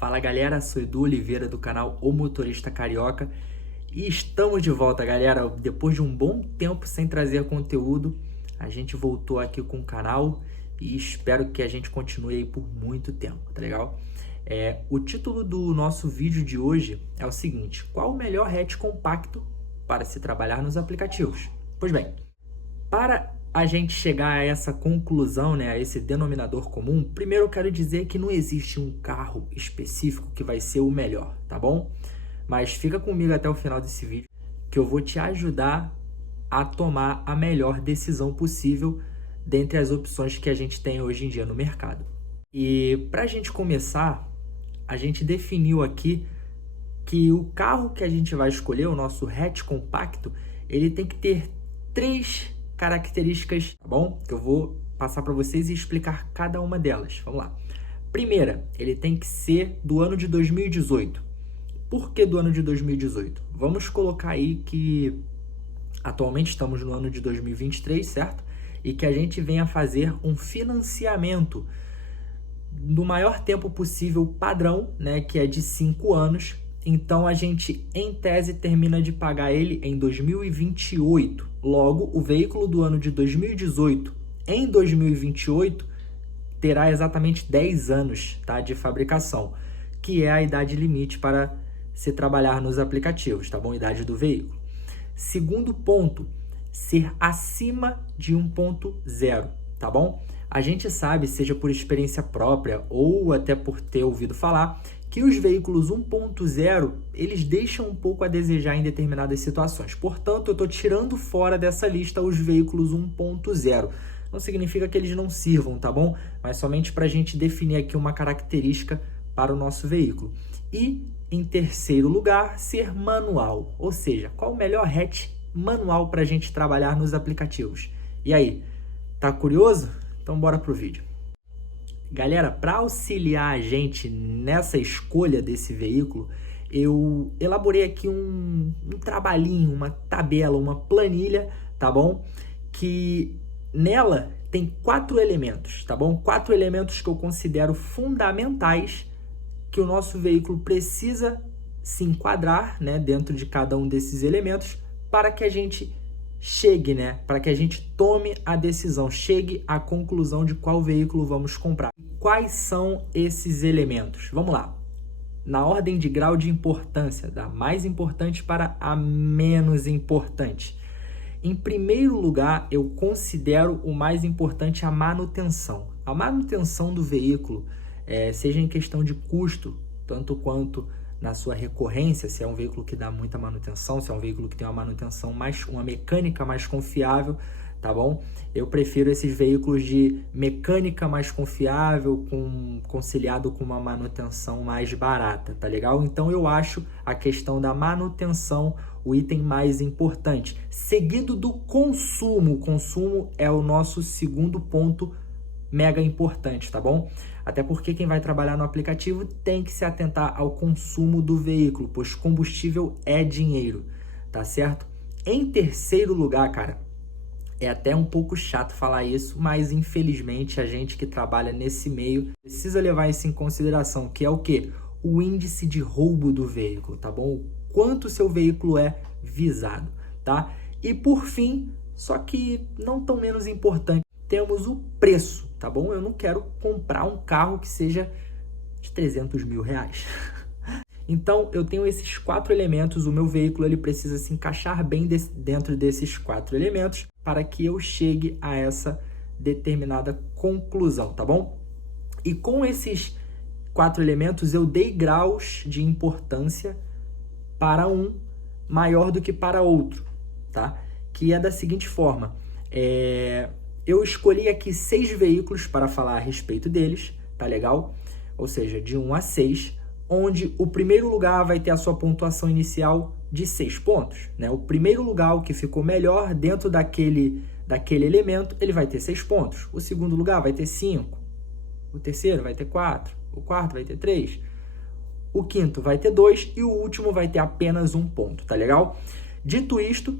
Fala galera, sou Edu Oliveira do canal O Motorista Carioca e estamos de volta, galera. Depois de um bom tempo sem trazer conteúdo, a gente voltou aqui com o canal e espero que a gente continue aí por muito tempo, tá legal? O título do nosso vídeo de hoje é o seguinte: qual o melhor hatch compacto para se trabalhar nos aplicativos? Pois bem, para a gente chegar a essa conclusão, né, a esse denominador comum, primeiro eu quero dizer que não existe um carro específico que vai ser o melhor, tá bom? Mas fica comigo até o final desse vídeo que eu vou te ajudar a tomar a melhor decisão possível dentre as opções que a gente tem hoje em dia no mercado. E para a gente começar, a gente definiu aqui que o carro que a gente vai escolher, o nosso hatch compacto, ele tem que ter três características, tá bom? Que eu vou passar para vocês e explicar cada uma delas. Vamos lá. Primeira, ele tem que ser do ano de 2018. Por que do ano de 2018? Vamos colocar aí que atualmente estamos no ano de 2023, certo? E que a gente venha fazer um financiamento no maior tempo possível padrão, né? Que é de 5 anos. Então, a gente, em tese, termina de pagar ele em 2028. Logo, o veículo do ano de 2018, em 2028, terá exatamente 10 anos, tá, de fabricação, que é a idade limite para se trabalhar nos aplicativos, tá bom? Idade do veículo. Segundo ponto, ser acima de 1.0, tá bom? A gente sabe, seja por experiência própria ou até por ter ouvido falar, que os veículos 1.0, eles deixam um pouco a desejar em determinadas situações. Portanto, eu estou tirando fora dessa lista os veículos 1.0. Não significa que eles não sirvam, tá bom? Mas somente para a gente definir aqui uma característica para o nosso veículo. E, em terceiro lugar, ser manual. Ou seja, qual o melhor hatch manual para a gente trabalhar nos aplicativos? E aí, tá curioso? Então bora pro vídeo. Galera, para auxiliar a gente nessa escolha desse veículo, eu elaborei aqui um trabalhinho, uma tabela, uma planilha, tá bom? Que nela tem 4 elementos, tá bom? 4 elementos que eu considero fundamentais que o nosso veículo precisa se enquadrar, né, dentro de cada um desses elementos para que a gente chegue, né, para que a gente tome a decisão, chegue à conclusão de qual veículo vamos comprar. Quais são esses elementos? Vamos lá. Na ordem de grau de importância, da mais importante para a menos importante. Em primeiro lugar, eu considero o mais importante a manutenção. A manutenção do veículo, seja em questão de custo, tanto quanto na sua recorrência, se é um veículo que dá muita manutenção, se é um veículo que tem uma manutenção uma mecânica mais confiável, tá bom? Eu prefiro esses veículos de mecânica mais confiável, conciliado com uma manutenção mais barata, tá legal? Então eu acho a questão da manutenção o item mais importante, seguido do consumo. O consumo é o nosso segundo ponto mega importante, tá bom? Até porque quem vai trabalhar no aplicativo tem que se atentar ao consumo do veículo, pois combustível é dinheiro, tá certo? Em terceiro lugar, cara, é até um pouco chato falar isso, mas infelizmente a gente que trabalha nesse meio precisa levar isso em consideração, que é o quê? O índice de roubo do veículo, tá bom? O quanto o seu veículo é visado, tá? E por fim, só que não tão menos importante, temos o preço, tá bom? Eu não quero comprar um carro que seja de 300 mil reais. Então, eu tenho esses 4 elementos, o meu veículo ele precisa se encaixar bem dentro desses 4 elementos para que eu chegue a essa determinada conclusão, tá bom? E com esses 4 elementos, eu dei graus de importância para um maior do que para outro, tá? Que é da seguinte forma, eu escolhi aqui 6 veículos para falar a respeito deles, tá legal? Ou seja, de 1 a 6, onde o primeiro lugar vai ter a sua pontuação inicial de 6 pontos, né? O primeiro lugar, o que ficou melhor dentro daquele elemento, ele vai ter 6 pontos. O segundo lugar vai ter 5, o terceiro vai ter 4, o quarto vai ter 3, o quinto vai ter 2 e o último vai ter apenas 1 ponto, tá legal? Dito isto,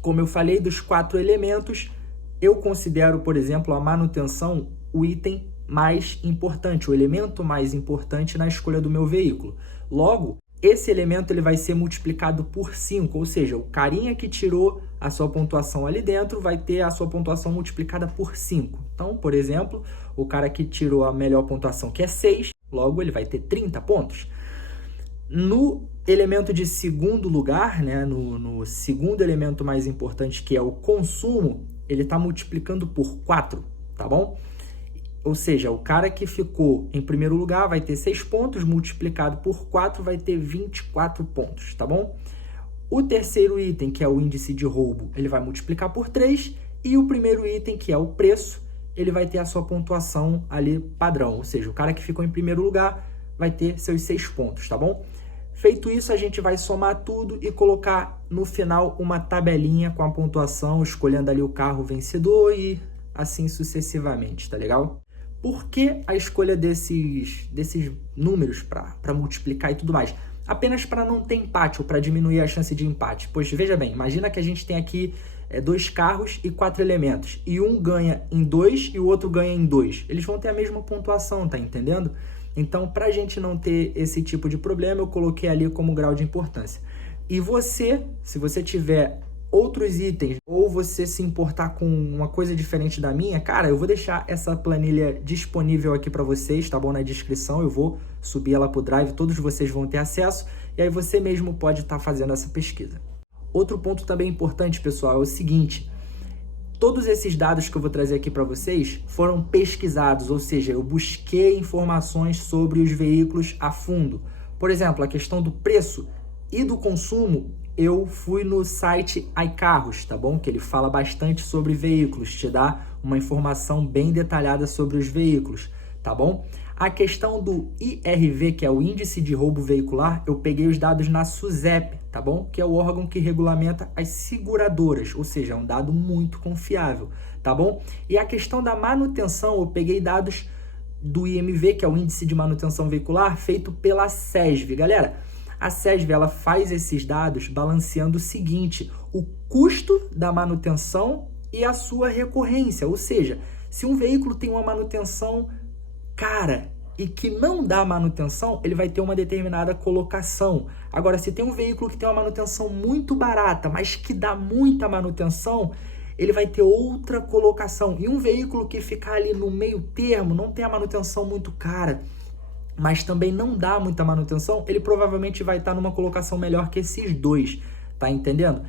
como eu falei dos 4 elementos, eu considero, por exemplo, a manutenção o item mais importante, o elemento mais importante na escolha do meu veículo. Logo, esse elemento ele vai ser multiplicado por 5, ou seja, o carinha que tirou a sua pontuação ali dentro vai ter a sua pontuação multiplicada por 5. Então, por exemplo, o cara que tirou a melhor pontuação, que é 6, logo ele vai ter 30 pontos. No elemento de segundo lugar, né, no segundo elemento mais importante, que é o consumo, ele está multiplicando por 4, tá bom? Ou seja, o cara que ficou em primeiro lugar vai ter 6 pontos, multiplicado por 4 vai ter 24 pontos, tá bom? O terceiro item, que é o índice de roubo, ele vai multiplicar por 3, e o primeiro item, que é o preço, ele vai ter a sua pontuação ali padrão, ou seja, o cara que ficou em primeiro lugar vai ter seus 6 pontos, tá bom? Feito isso, a gente vai somar tudo e colocar no final uma tabelinha com a pontuação, escolhendo ali o carro vencedor e assim sucessivamente, tá legal? Por que a escolha desses números para multiplicar e tudo mais? Apenas para não ter empate ou para diminuir a chance de empate. Pois veja bem, imagina que a gente tem aqui 2 carros e 4 elementos, e um ganha em 2 e o outro ganha em 2. Eles vão ter a mesma pontuação, tá entendendo? Então, para a gente não ter esse tipo de problema, eu coloquei ali como grau de importância. E você, se você tiver outros itens, ou você se importar com uma coisa diferente da minha, cara, eu vou deixar essa planilha disponível aqui para vocês, tá bom? Na descrição, eu vou subir ela para o Drive, todos vocês vão ter acesso, e aí você mesmo pode estar fazendo essa pesquisa. Outro ponto também importante, pessoal, é o seguinte: todos esses dados que eu vou trazer aqui para vocês foram pesquisados, ou seja, eu busquei informações sobre os veículos a fundo. Por exemplo, a questão do preço e do consumo, eu fui no site iCarros, tá bom? Que ele fala bastante sobre veículos, te dá uma informação bem detalhada sobre os veículos, tá bom? A questão do IRV, que é o Índice de Roubo Veicular, eu peguei os dados na SUSEP, tá bom? Que é o órgão que regulamenta as seguradoras, ou seja, é um dado muito confiável, tá bom? E a questão da manutenção, eu peguei dados do IMV, que é o Índice de Manutenção Veicular, feito pela SESV. Galera, a SESV, ela faz esses dados balanceando o seguinte: o custo da manutenção e a sua recorrência, ou seja, se um veículo tem uma manutenção cara e que não dá manutenção, ele vai ter uma determinada colocação. Agora, se tem um veículo que tem uma manutenção muito barata, mas que dá muita manutenção, ele vai ter outra colocação. E um veículo que ficar ali no meio termo, não tem a manutenção muito cara, mas também não dá muita manutenção, ele provavelmente vai estar numa colocação melhor que esses dois, tá entendendo?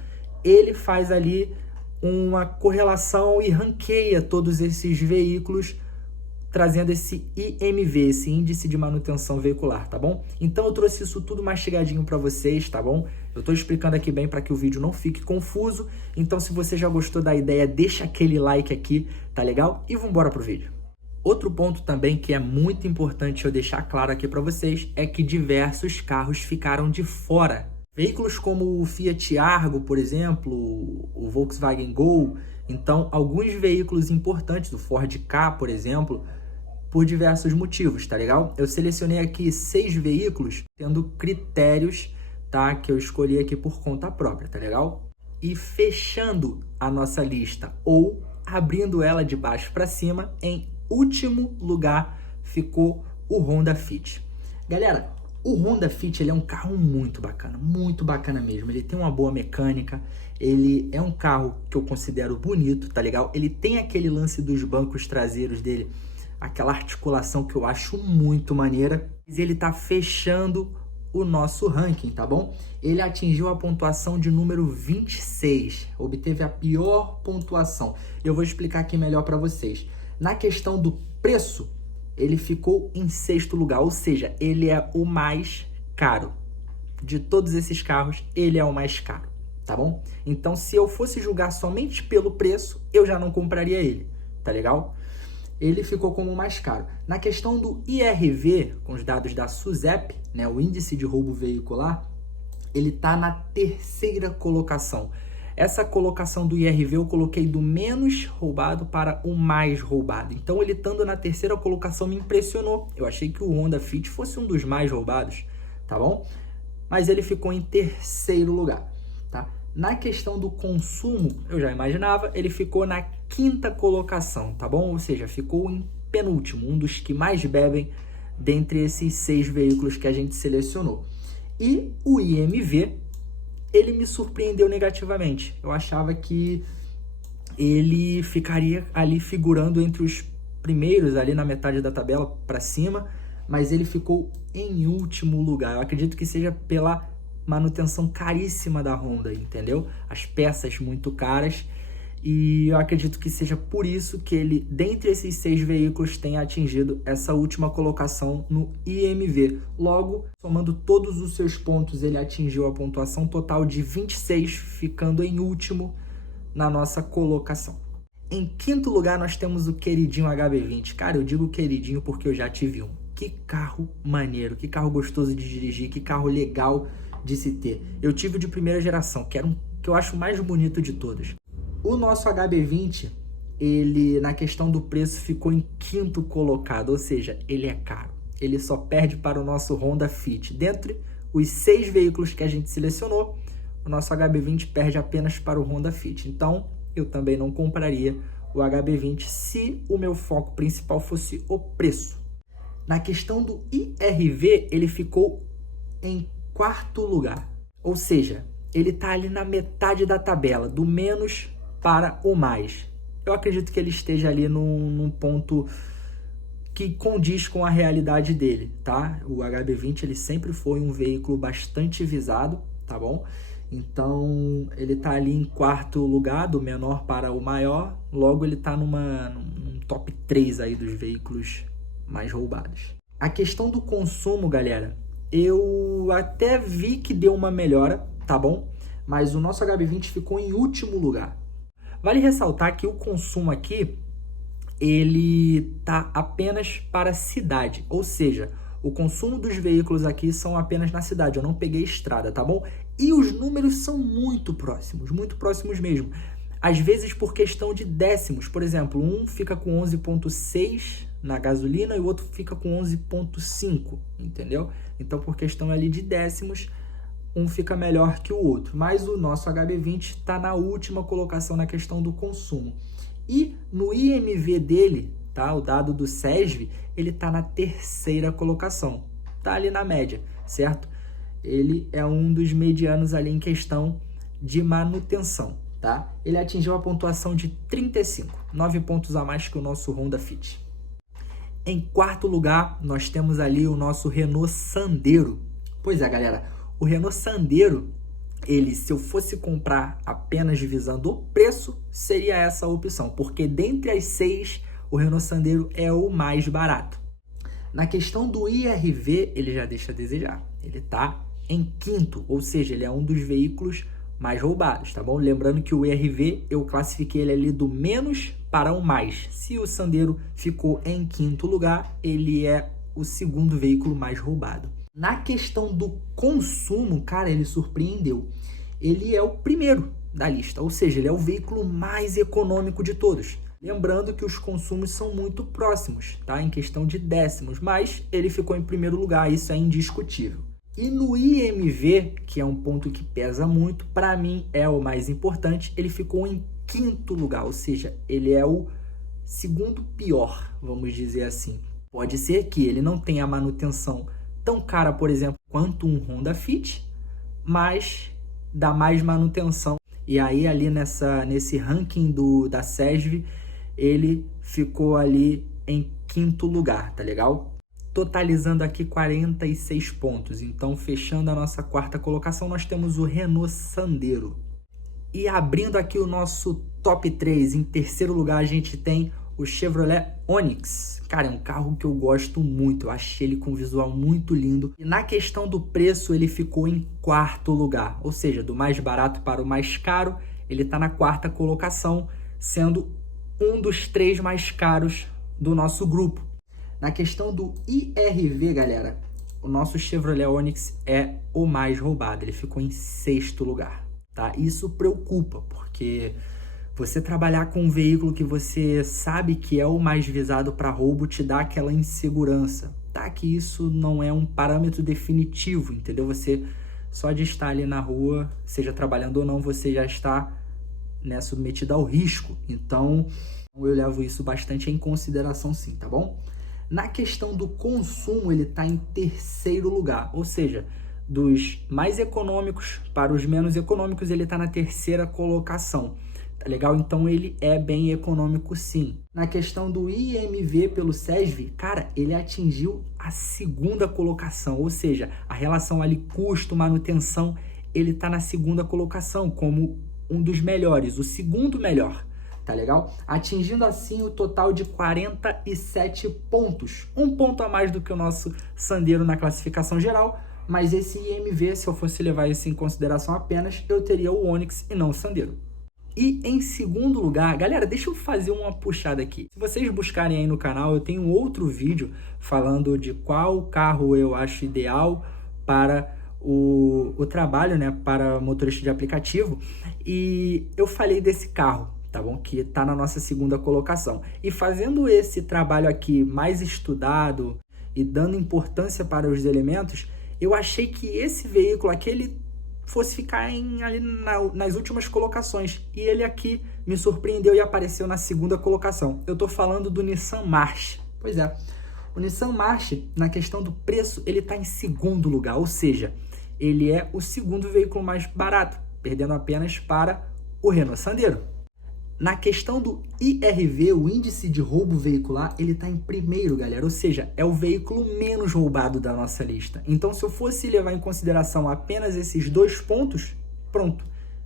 Ele faz ali uma correlação e ranqueia todos esses veículos, trazendo esse IMV, esse Índice de Manutenção Veicular, tá bom? Então eu trouxe isso tudo mastigadinho para vocês, tá bom? Eu tô explicando aqui bem para que o vídeo não fique confuso, então se você já gostou da ideia, deixa aquele like aqui, tá legal? E vamos embora pro vídeo. Outro ponto também que é muito importante eu deixar claro aqui para vocês é que diversos carros ficaram de fora. Veículos como o Fiat Argo, por exemplo, o Volkswagen Gol, então alguns veículos importantes, o Ford Ka, por exemplo, por diversos motivos, tá legal? Eu selecionei aqui 6 veículos, tendo critérios, tá? Que eu escolhi aqui por conta própria, tá legal? E fechando a nossa lista, ou abrindo ela de baixo para cima, em último lugar ficou o Honda Fit. Galera, o Honda Fit, ele é um carro muito bacana mesmo. Ele tem uma boa mecânica, ele é um carro que eu considero bonito, tá legal? Ele tem aquele lance dos bancos traseiros dele, aquela articulação que eu acho muito maneira. E ele tá fechando o nosso ranking, tá bom? Ele atingiu a pontuação de número 26, obteve a pior pontuação. Eu vou explicar aqui melhor para vocês. Na questão do preço, ele ficou em 6º lugar, ou seja, ele é o mais caro. De todos esses carros, ele é o mais caro, tá bom? Então, se eu fosse julgar somente pelo preço, eu já não compraria ele, tá legal? Ele ficou como o mais caro. Na questão do IRV, com os dados da SUSEP, né, o Índice de Roubo Veicular, ele está na 3ª colocação. Essa colocação do IRV eu coloquei do menos roubado para o mais roubado. Então, ele estando na 3ª colocação me impressionou. Eu achei que o Honda Fit fosse um dos mais roubados, tá bom? Mas ele ficou em 3º lugar, tá? Na questão do consumo, eu já imaginava, ele ficou na 5ª colocação, tá bom? Ou seja, ficou em penúltimo, um dos que mais bebem dentre esses 6 veículos que a gente selecionou. E o IMV, ele me surpreendeu negativamente. Eu achava que ele ficaria ali figurando entre os primeiros, ali na metade da tabela para cima, mas ele ficou em último lugar. Eu acredito que seja pela manutenção caríssima da Honda, entendeu? As peças muito caras, e eu acredito que seja por isso que ele, dentre esses 6 veículos, tenha atingido essa última colocação no IMV. Logo, somando todos os seus pontos, ele atingiu a pontuação total de 26, ficando em último na nossa colocação. Em quinto lugar, nós temos o queridinho HB20. Cara, eu digo queridinho porque eu já tive um. Que carro maneiro, que carro gostoso de dirigir, que carro legal de se ter. Eu tive o de primeira geração, que era que eu acho o mais bonito de todos. O nosso HB20, ele, na questão do preço, ficou em quinto colocado, ou seja, ele é caro. Ele só perde para o nosso Honda Fit. Dentre os 6 veículos que a gente selecionou, o nosso HB20 perde apenas para o Honda Fit. Então, eu também não compraria o HB20 se o meu foco principal fosse o preço. Na questão do IRV, ele ficou em quarto lugar. Ou seja, ele está ali na metade da tabela, do menos para o mais. Eu acredito que ele esteja ali num ponto que condiz com a realidade dele, tá? O HB20, ele sempre foi um veículo bastante visado, tá bom? Então, ele está ali em quarto lugar, do menor para o maior. Logo, ele está num top 3 aí dos veículos mais roubados. A questão do consumo, galera, eu até vi que deu uma melhora, tá bom? Mas o nosso HB20 ficou em último lugar. Vale ressaltar que o consumo aqui, ele tá apenas para cidade, ou seja, o consumo dos veículos aqui são apenas na cidade, eu não peguei estrada, tá bom? E os números são muito próximos mesmo. Às vezes por questão de décimos, por exemplo, um fica com 11,6 na gasolina e o outro fica com 11,5, entendeu? Então por questão ali de décimos, um fica melhor que o outro. Mas o nosso HB20 está na última colocação na questão do consumo. E no IMV dele, tá? O dado do SESV, ele está na terceira colocação. Tá ali na média, certo? Ele é um dos medianos ali em questão de manutenção, tá? Ele atingiu a pontuação de 35, 9 pontos a mais que o nosso Honda Fit. Em quarto lugar, nós temos ali o nosso Renault Sandero. Pois é, galera, o Renault Sandero, ele, se eu fosse comprar apenas visando o preço, seria essa a opção, porque dentre as 6, o Renault Sandero é o mais barato. Na questão do IRV, ele já deixa a desejar. Ele está em quinto, ou seja, ele é um dos veículos mais roubados, tá bom? Lembrando que o IRV, eu classifiquei ele ali do menos para o mais. Se o Sandero ficou em quinto lugar, ele é o segundo veículo mais roubado. Na questão do consumo, cara, ele surpreendeu. Ele é o primeiro da lista, ou seja, ele é o veículo mais econômico de todos. Lembrando que os consumos são muito próximos, tá? Em questão de décimos, mas ele ficou em primeiro lugar, isso é indiscutível. E no IMV, que é um ponto que pesa muito, para mim é o mais importante, ele ficou em quinto lugar, ou seja, ele é o segundo pior, vamos dizer assim. Pode ser que ele não tenha manutenção tão cara, por exemplo, quanto um Honda Fit, mas dá mais manutenção. E aí ali nesse ranking da SESV, ele ficou ali em quinto lugar, tá legal? Totalizando aqui 46 pontos. Então, fechando a nossa quarta colocação, nós temos o Renault Sandero. E abrindo aqui o nosso top 3, em terceiro lugar a gente tem o Chevrolet Onix. Cara, é um carro que eu gosto muito, eu achei ele com um visual muito lindo. E na questão do preço, ele ficou em quarto lugar, ou seja, do mais barato para o mais caro, ele está na quarta colocação, sendo um dos 3 mais caros do nosso grupo. Na questão do IRV, galera, o nosso Chevrolet Onix é o mais roubado, ele ficou em sexto lugar, tá? Isso preocupa, porque você trabalhar com um veículo que você sabe que é o mais visado para roubo te dá aquela insegurança, tá? Que isso não é um parâmetro definitivo, entendeu? Você só de estar ali na rua, seja trabalhando ou não, você já está, né, submetido ao risco. Então, Eu levo isso bastante em consideração sim, tá bom? Na questão do consumo, ele está em terceiro lugar, ou seja, dos mais econômicos para os menos econômicos, ele está na terceira colocação, tá legal? Então ele é bem econômico sim. Na questão do IMV pelo SESV, cara, ele atingiu a segunda colocação, ou seja, a relação ali custo-manutenção, ele está na segunda colocação como um dos melhores, o segundo melhor. Tá legal? Atingindo assim o total de 47 pontos. Um ponto a mais do que o nosso Sandero na classificação geral, mas esse IMV, se eu fosse levar isso em consideração apenas, eu teria o Onix e não o Sandero. E em segundo lugar, galera, deixa eu fazer uma puxada aqui. Se vocês buscarem aí no canal, eu tenho outro vídeo falando de qual carro eu acho ideal para o trabalho, né, para motorista de aplicativo, e eu falei desse carro, tá bom? Que tá na nossa segunda colocação. E fazendo esse trabalho aqui mais estudado e dando importância para os elementos, eu achei que esse veículo aqui, ele fosse ficar ali nas últimas colocações. E ele aqui me surpreendeu e apareceu na segunda colocação. Eu tô falando do Nissan March. Pois é, o Nissan March, na questão do preço, ele tá em segundo lugar. Ou seja, ele é o segundo veículo mais barato, perdendo apenas para o Renault Sandero. Na questão do IRV, o índice de roubo veicular, ele está em primeiro, galera. Ou seja, é o veículo menos roubado da nossa lista. Então, se eu fosse levar em consideração apenas esses 2 pontos, pronto.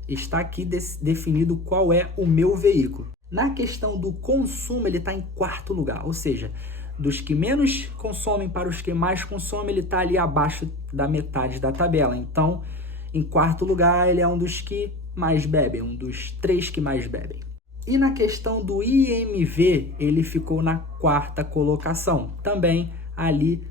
Está aqui definido qual é o meu veículo. Na questão do consumo, ele está em quarto lugar. Ou seja, dos que menos consomem para os que mais consomem, ele está ali abaixo da metade da tabela. Então, em quarto lugar, ele é um dos que mais bebem, um dos 3 que mais bebem. E na questão do IMV, ele ficou na quarta colocação, também ali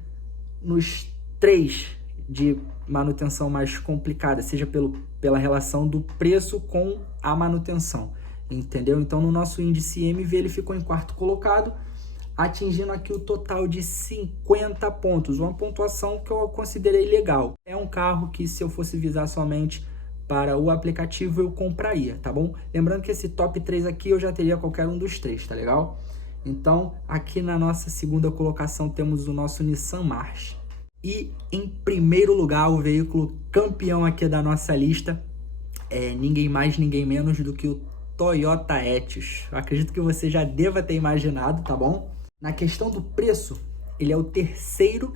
nos 3 de manutenção mais complicada, seja pela relação do preço com a manutenção, entendeu? Então, no nosso índice IMV, ele ficou em quarto colocado, atingindo aqui o total de 50 pontos, uma pontuação que eu considerei legal. É um carro que, se eu fosse visar somente para o aplicativo, eu compraria, tá bom? Lembrando que esse top 3 aqui eu já teria qualquer um dos 3, tá legal? Então, aqui na nossa segunda colocação temos o nosso Nissan March. E em primeiro lugar, o veículo campeão aqui da nossa lista é ninguém mais, ninguém menos do que o Toyota Etios. Eu acredito que você já deva ter imaginado, tá bom? Na questão do preço, ele é o terceiro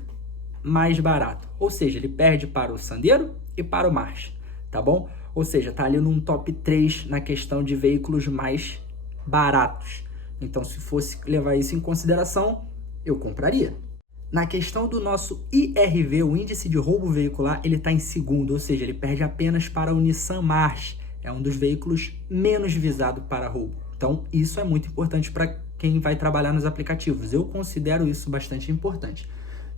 mais barato. Ou seja, ele perde para o Sandero e para o March. Tá bom? Ou seja, tá ali num top 3 na questão de veículos mais baratos. Então, se fosse levar isso em consideração, eu compraria. Na questão do nosso IRV, o índice de roubo veicular, ele está em segundo, ou seja, ele perde apenas para o Nissan March. É um dos veículos menos visado para roubo. Então, isso é muito importante para quem vai trabalhar nos aplicativos. Eu considero isso bastante importante.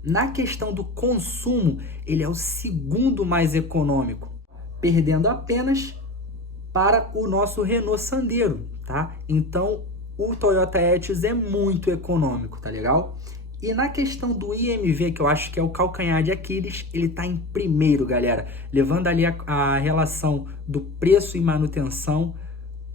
Na questão do consumo, ele é o segundo mais econômico, perdendo apenas para o nosso Renault Sandero, tá? Então, o Toyota Etios é muito econômico, tá legal? E na questão do IMV, que eu acho que é o calcanhar de Aquiles, ele tá em primeiro, galera. Levando ali a relação do preço e manutenção,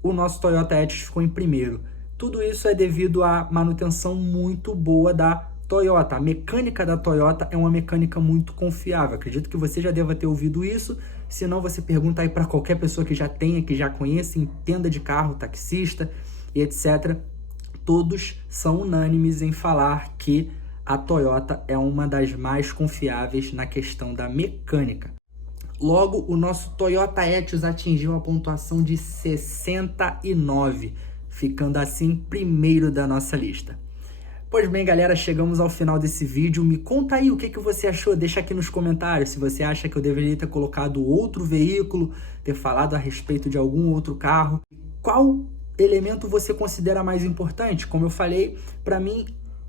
o nosso Toyota Etios ficou em primeiro. Tudo isso é devido à manutenção muito boa da Toyota. A mecânica da Toyota é uma mecânica muito confiável. Acredito que você já deva ter ouvido isso. Se não, você pergunta aí para qualquer pessoa que já tenha, que já conheça, entenda de carro, taxista e etc. Todos são unânimes em falar que a Toyota é uma das mais confiáveis na questão da mecânica. Logo, o nosso Toyota Etios atingiu a pontuação de 69, ficando assim primeiro da nossa lista. Pois bem, galera, chegamos ao final desse vídeo. Me conta aí o que você achou, deixa aqui nos comentários se você acha que eu deveria ter colocado outro veículo, ter falado a respeito de algum outro carro. Qual elemento você considera mais importante? Como eu falei, para mim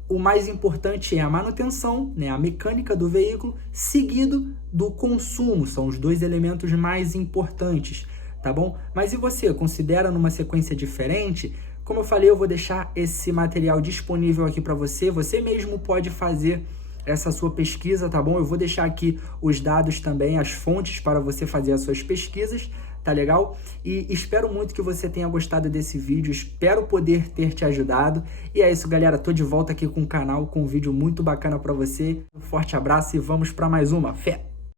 o mais importante é a manutenção, né, a mecânica do veículo, seguido do consumo. São os 2 elementos mais importantes, tá bom? Mas e você, considera numa sequência diferente? Como eu falei, eu vou deixar esse material disponível aqui para você. Você mesmo pode fazer essa sua pesquisa, tá bom? Eu vou deixar aqui os dados também, as fontes para você fazer as suas pesquisas, tá legal? E espero muito que você tenha gostado desse vídeo, espero poder ter te ajudado. E é isso, galera, tô de volta aqui com o canal, com um vídeo muito bacana pra você. Um forte abraço e vamos pra mais uma. Fé!